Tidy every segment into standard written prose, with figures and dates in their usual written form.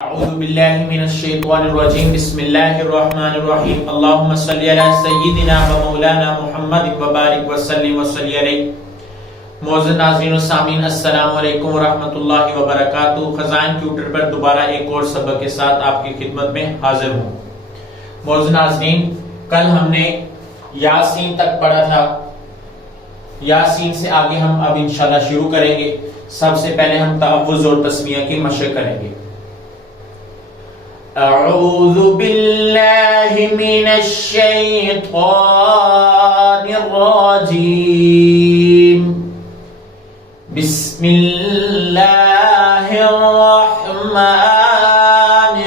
اعوذ باللہ من الشیطان الرجیم بسم اللہ الرحمن الرحیم اللہم صلی علی سیدنا و مولانا محمد وبارک وسلم وصلی علیہ. معزز ناظرین و سامعین السلام علیکم ورحمۃ اللہ وبرکاتہ. خزائن ٹیوٹر پر دوبارہ ایک اور سبق کے ساتھ آپ کی خدمت میں حاضر ہوں. معزز ناظرین، کل ہم نے یاسین تک پڑھا تھا. یاسین سے آگے ہم اب انشاءاللہ شروع کریں گے. سب سے پہلے ہم تحفظ اور تسمیہ کی مشق کریں گے. اعوذ باللہ من الشیطان الرجیم بسم اللہ الرحمن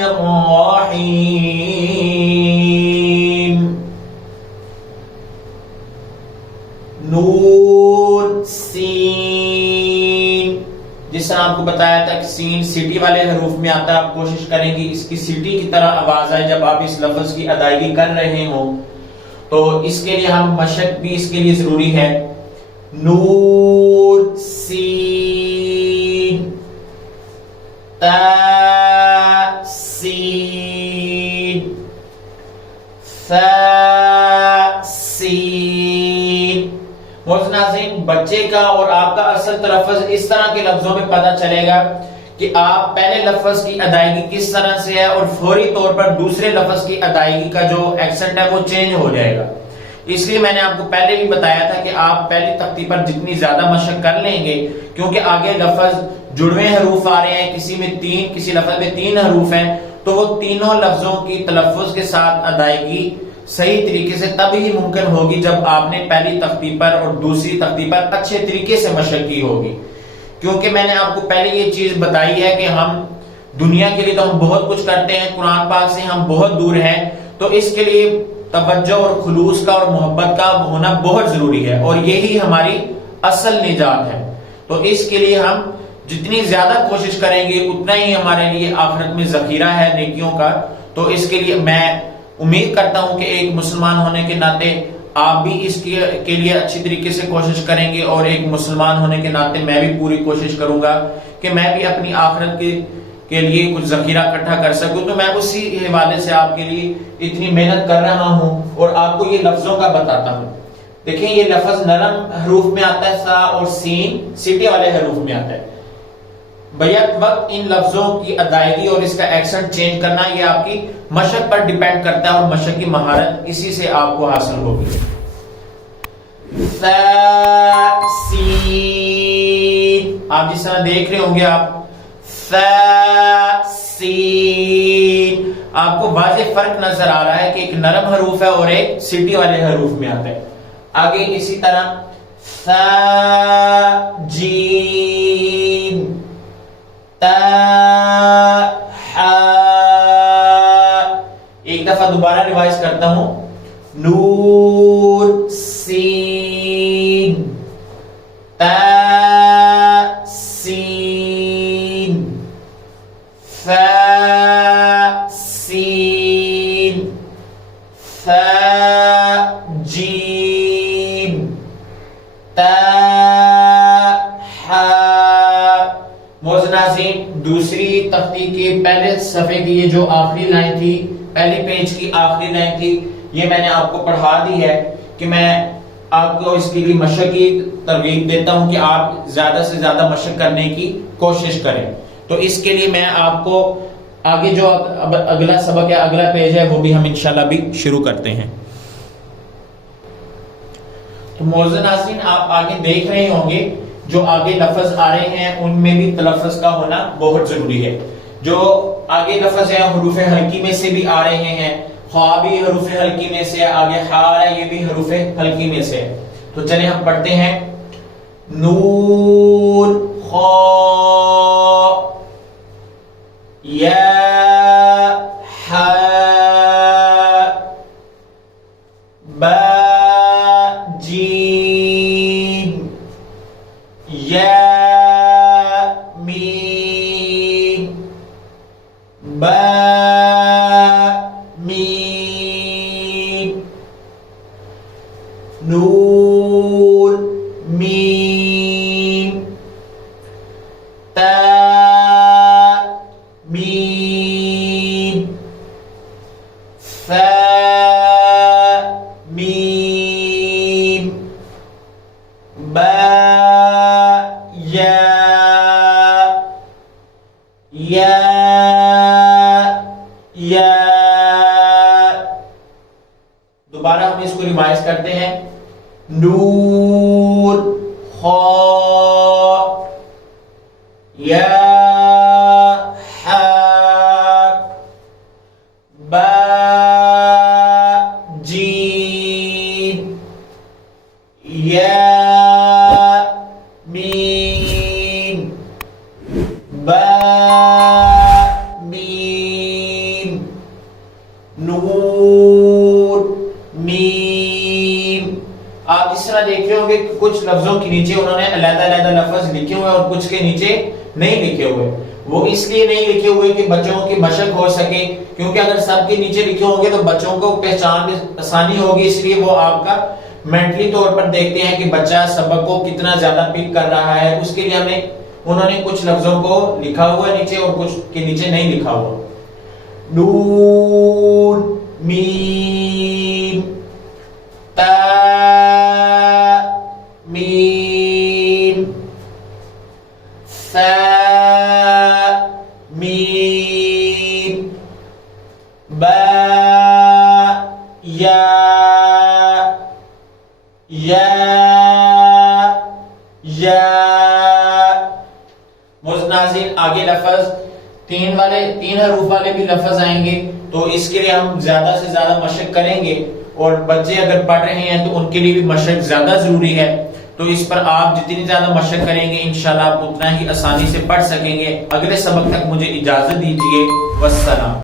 الرحیم. نون سین، جس طرح آپ کو بتایا تھا کہ سین سیٹی والے حروف میں آتا ہے. آپ کوشش کریں گے اس کی سیٹی کی طرح آواز آئے جب آپ اس لفظ کی ادائیگی کر رہے ہوں. تو اس کے لیے ہم مشق بھی اس کے لیے ضروری ہے. نون سین تا سین ثا سین. معزز ناظرین، بچے کا اور آپ کا اصل تلفظ اس طرح کے لفظوں میں پتہ چلے گا کہ آپ پہلے لفظ کی ادائیگی کس طرح سے ہے اور فوری طور پر دوسرے لفظ کی ادائیگی کا جو ایکسنٹ ہے وہ چینج ہو جائے گا. اس لیے میں نے آپ کو پہلے بھی بتایا تھا کہ آپ پہلی تختی پر جتنی زیادہ مشق کر لیں گے، کیونکہ آگے لفظ جڑوے حروف آ رہے ہیں، کسی میں تین، کسی لفظ میں تین حروف ہیں، تو وہ تینوں لفظوں کی تلفظ کے ساتھ ادائیگی صحیح طریقے سے تب ہی ممکن ہوگی جب آپ نے پہلی تختی پر اور دوسری تختی پر اچھے طریقے سے مشق کی ہوگی. کیونکہ میں نے آپ کو پہلے یہ چیز بتائی ہے کہ ہم دنیا کے لیے تو ہم بہت کچھ کرتے ہیں، قرآن پاک سے ہم بہت دور ہیں، تو اس کے لیے توجہ اور خلوص کا اور محبت کا ہونا بہت ضروری ہے، اور یہی ہماری اصل نجات ہے. تو اس کے لیے ہم جتنی زیادہ کوشش کریں گے اتنا ہی ہمارے لیے آخرت میں ذخیرہ ہے نیکیوں کا. تو اس کے لیے میں امید کرتا ہوں کہ ایک مسلمان ہونے کے ناطے آپ بھی اس کے لیے اچھی طریقے سے کوشش کریں گے، اور ایک مسلمان ہونے کے ناطے میں بھی پوری کوشش کروں گا کہ میں بھی اپنی آخرت کے لیے کچھ ذخیرہ اکٹھا کر سکوں. تو میں اسی حوالے سے آپ کے لیے اتنی محنت کر رہا ہوں اور آپ کو یہ لفظوں کا بتاتا ہوں. دیکھیں، یہ لفظ نرم حروف میں آتا ہے، سا اور سین سیٹی والے حروف میں آتا ہے. بیک وقت ان لفظوں کی ادائیگی اور اس کا ایکسنٹ چینج کرنا یہ آپ کی مشق پر ڈیپینڈ کرتا ہے، اور مشق کی مہارت اسی سے آپ کو حاصل ہوگی. ثا سین، آپ جس طرح دیکھ رہے ہوں گے آپ ثا سین، آپ کو واضح فرق نظر آ رہا ہے کہ ایک نرم حروف ہے اور ایک سیٹی والے حروف میں آتا ہے. آگے اسی طرح ثا جیم تا حا. ایک دفعہ دوبارہ ریوائز کرتا ہوں. نون سین تا سین ثا سین ثا جیم تا حا. معزز ناظرین، دوسری تختی کے پہلے صفحے کی یہ جو آخری لائن تھی، پہلے پیج کی آخری لائن تھی، یہ میں نے آپ کو پڑھا دی ہے کہ میں آپ کو اس کے لیے مشق کی ترغیب دیتا ہوں کہ آپ زیادہ سے زیادہ مشق کرنے کی کوشش کریں. تو اس کے لیے میں آپ کو آگے جو اگلا سبق ہے، اگلا پیج ہے، وہ بھی ہم انشاءاللہ بھی شروع کرتے ہیں. تو معزز ناظرین، آپ آگے دیکھ رہے ہوں گے جو آگے لفظ آ رہے ہیں ان میں بھی تلفظ کا ہونا بہت ضروری ہے. جو آگے لفظ ہیں حروف ہلکی میں سے بھی آ رہے ہیں. خا بھی حروف ہلکی میں سے ہے، آگے خا ہے، یہ بھی حروف ہلکی میں سے ہے. تو چلیں ہم پڑھتے ہیں. نون خا یا حا با جیم یا میم با میم نون میم تا میم میم با یا دوبارہ ہم اس کو ریوائز کرتے ہیں. نون خا یا ہا با جیم یا میم با میم نون میم. آپ اس طرح دیکھ رہے ہوں گے کہ کچھ لفظوں کے نیچے انہوں نے علیحدہ علیحدہ لفظ لکھے ہوئے اور کچھ کے نیچے نہیں لکھے ہوئے. وہ اس لیے نہیں لکھے ہوئے کہ بچوں کی مشق ہو سکے, کیونکہ اگر سب کے نیچے لکھے ہوں گے تو بچوں کو پہچان میں آسانی ہوگی. اس لیے وہ آپ کا مینٹلی طور پر دیکھتے ہیں کہ بچہ سبق کو کتنا زیادہ پک کر رہا ہے. اس کے لیے انہوں نے کچھ لفظوں کو لکھا ہوا نیچے اور کچھ کے نیچے نہیں لکھا ہوا. نون میم تا میم ثا میم با یا ناظرین آگے لفظ تین حروف والے بھی لفظ آئیں گے, تو اس کے لیے ہم زیادہ سے زیادہ مشق کریں گے, اور بچے اگر پڑھ رہے ہیں تو ان کے لیے بھی مشق زیادہ ضروری ہے. تو اس پر آپ جتنی زیادہ مشق کریں گے انشاءاللہ آپ اتنا ہی آسانی سے پڑھ سکیں گے. اگلے سبق تک مجھے اجازت دیجیے. والسلام.